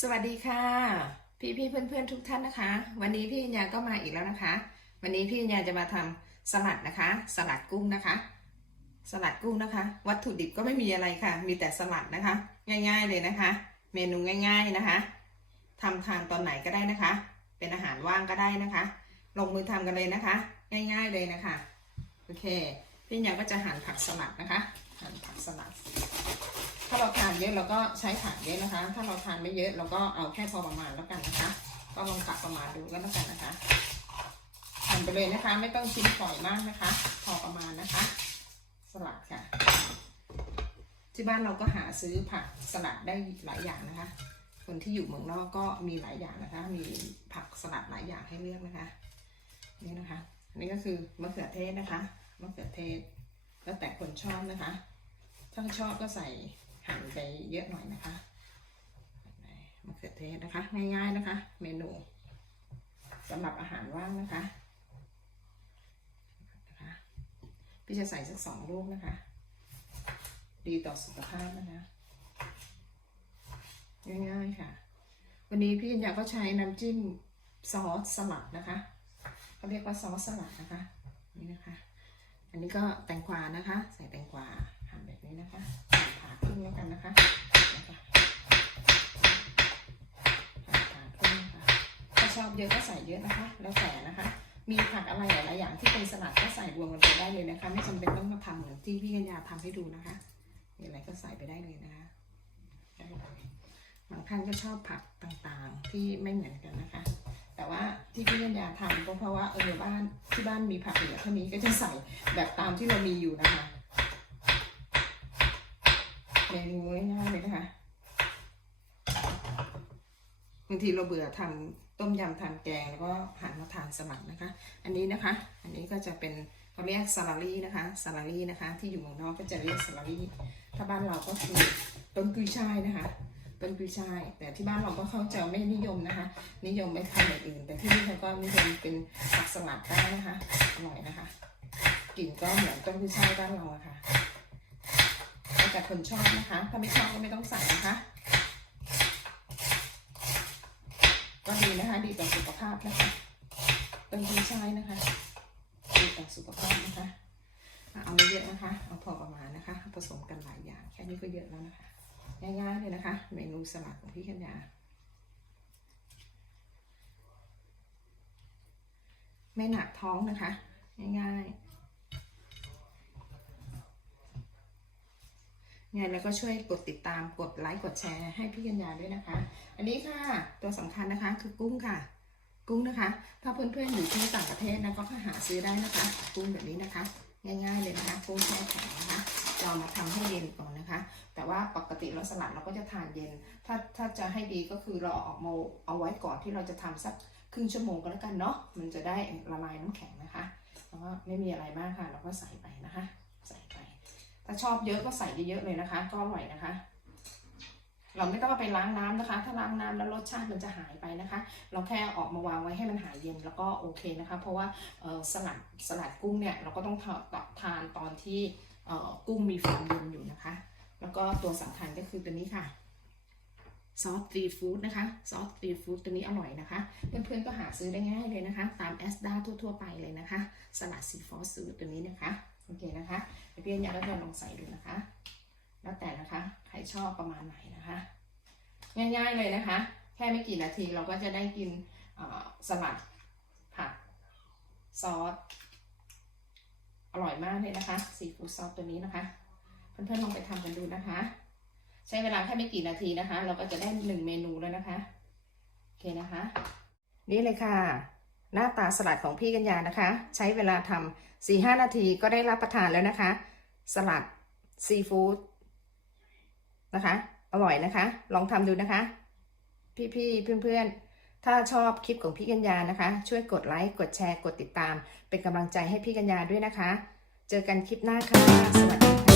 สวัสดีค่ะ พี่พี่เพื่อนเพื่อนทุกท่านนะคะ วันนี้พี่ปัญญาก็มาอีกแล้วนะคะ วันนี้พี่ปัญญาจะมาทำสลัดนะคะ สลัดกุ้งนะคะ สลัดกุ้งนะคะ วัตถุดิบก็ไม่มีอะไรค่ะ มีแต่สลัดนะคะ ง่าย ๆเลยนะคะ เมนูง่าย ๆนะคะทำทานตอนไหนก็ได้นะคะ เป็นอาหารว่างก็ได้นะคะ ลงมือทำกันเลยนะคะ ง่าย ๆเลยนะคะโอเคพี่ปัญญาก็จะหั่นผักสลัดนะคะหั่นผักสลัด เราทานเยอะเราก็ใช้ผักเยอะนะคะ ถ้าเราทานไม่เยอะเราก็เอาแค่พอประมาณแล้วกันนะคะ ก็ลองกลับประมาณดูก็แล้วกันนะคะหั่นไปเลยนะคะ ไม่ต้องชิ้นปล่อยมากนะคะ พอประมาณนะคะ สลัดค่ะ ที่บ้านเราก็หาซื้อผักสลัดได้หลายอย่างนะคะ คนที่อยู่เมืองนอกก็มีหลายอย่างนะคะ มีผักสลัดหลายอย่างให้เลือกนะคะ นี่นะคะนนี้ก็คือมะเขือเทศนะคะมะเขือเทศ แล้วแต่คนชอบนะคะ ถ้าชอบก็ใส่ หั่นไปเยอะหน่อยนะคะมะเขือเทศนะคะ ง่ายๆนะคะ เมนูสำหรับอาหารว่างนะคะนะคะพี่จะใส่สักสองลูกนะคะ ดีต่อสุขภาพนะคะง่ายๆค่ะ วันนี้พี่อยากก็ใช้น้ำจิ้มซอสสลัดนะคะเขาเรียกว่าซอสสลัดนะคะนี่นะคะ อันนี้ก็แตงกวานะคะ ใส่แตงกวาหั่นแบบนี้นะคะ นนะคะนะคะผ่าผ่าครึ่งค่ะถ้าชอบเยอะก็ใส่เยอะนะคะ แล้วแต่นะคะ มีผักอะไรหลายๆอย่างที่เป็นสลัดก็ใส่รวมกันไปได้เลยนะคะ ไม่จำเป็นต้องมาทำเหมือนที่พี่กัญญาทำให้ดูนะคะมีอะไรก็ใส่ไปได้เลยนะคะได้เลยบางท่านก็ชอบผักต่างๆที่ไม่เหมือนกันนะคะ แต่ว่าที่พี่กัญญาทำก็เพราะว่าเออบ้านที่บ้านมีผักเหลือเท่านี้ก็จะใส่แบบตามที่เรามีอยู่นะคะ เมนูง่ายๆเลยนะคะบางทีเราเบื่อทำต้มยำทานแกงแล้วก็หันมาทานสลัดนะคะ อันนี้นะคะ อันนี้ก็จะเป็นเขาเรียกซาลารี่นะคะซาลารี่นะคะ ที่อยู่เมืองนอกก็จะเรียกซาลารี่ถ้าบ้านเราก็คือต้นกุยช่ายนะคะต้นกุยช่าย แต่ที่บ้านเราก็เขาจะไม่นิยมนะคะ นิยมไม่ทำอย่างอื่น แต่ที่นี่เขาก็นิยมเป็นผักสลัดได้นะคะอร่อยนะคะกลิ่นก็เหมือนต้นกุยช่ายบ้านเราอะค่ะ แล้วแต่คนชอบนะคะ ถ้าไม่ชอบก็ไม่ต้องใส่นะคะ ก็ดีนะคะ ดีต่อสุขภาพนะคะต้นกุยช่ายนะคะ ดีต่อสุขภาพนะคะ เอาไม่เยอะนะคะ เอาพอประมาณนะคะ ผสมกันหลายอย่าง แค่นี้ก็เยอะแล้วนะคะ ง่ายๆเลยนะคะ เมนูสลัดของพี่กัญญาไม่หนักท้องนะคะ ง่ายๆ ไงแล้วก็ช่วยกดติดตามกดไลค์กดแชร์ให้พี่กัญญาด้วยนะคะ อันนี้ค่ะตัวสำคัญนะคะคือกุ้งค่ะ กุ้งนะคะ ถ้าเพื่อนๆอยู่ที่ต่างประเทศนะก็หาซื้อได้นะคะ กุ้งแบบนี้นะคะ ง่ายๆเลยนะคะกุ้งแช่แข็งนะคะเรามาทำให้เย็นก่อนนะคะ แต่ว่าปกติเราสลัดเราก็จะทานเย็น ถ้าถ้าจะให้ดีก็คือเราออกมาเอาไว้ก่อนที่เราจะทำสักครึ่งชั่วโมงก็แล้วกันเนาะมันจะได้ละลายน้ำแข็งนะคะแล้วก็ไม่มีอะไรมากค่ะ เราก็ใส่ไปนะคะ ถ้าชอบเยอะก็ใส่เยอะๆเลยนะคะ ก็อร่อยนะคะ เราไม่ต้องไปล้างน้ำนะคะ ถ้าล้างน้ำแล้วรสชาติมันจะหายไปนะคะ เราแค่ออกมาวางไว้ให้มันหายเย็นแล้วก็โอเคนะคะ เพราะว่าสลัดสลัดกุ้งเนี่ยเราก็ต้องทานทานตอนที่กุ้งมีความเย็นอยู่นะคะ แล้วก็ตัวสำคัญก็คือตัวนี้ค่ะซอสฟรีฟู้ดนะคะซอสฟรีฟู้ดตัวนี้อร่อยนะคะ เพื่อนๆก็หาซื้อได้ง่ายเลยนะคะ ตามแอสดาทั่วๆไปเลยนะคะ สลัดซีฟอสสูตรตัวนี้นะคะ โอเคนะคะเดี๋ยวพี่อยากให้เราลองใส่ดูนะคะ แล้วแต่นะคะ ใครชอบประมาณไหนนะคะ ง่ายๆเลยนะคะ แค่ไม่กี่นาทีเราก็จะได้กินสลัดผักซอสอร่อยมากเลยนะคะซีฟู้ดซอสตัวนี้นะคะ เพื่อนๆลองไปทำกันดูนะคะ ใช้เวลาแค่ไม่กี่นาทีนะคะ เราก็จะได้หนึ่งเมนูแล้วนะคะ โอเคนะคะ นี่เลยค่ะ หน้าตาสลัดของพี่กัญญานะคะ ใช้เวลาทำสี่ห้านาทีก็ได้รับประทานแล้วนะคะ สลัดซีฟู้ดนะคะ อร่อยนะคะ ลองทำดูนะคะ พี่ๆเพื่อนๆ ถ้าชอบคลิปของพี่กัญญานะคะ ช่วยกดไลค์กดแชร์กดติดตาม เป็นกำลังใจให้พี่กัญญาด้วยนะคะ เจอกันคลิปหน้าค่ะ สวัสดีค่ะ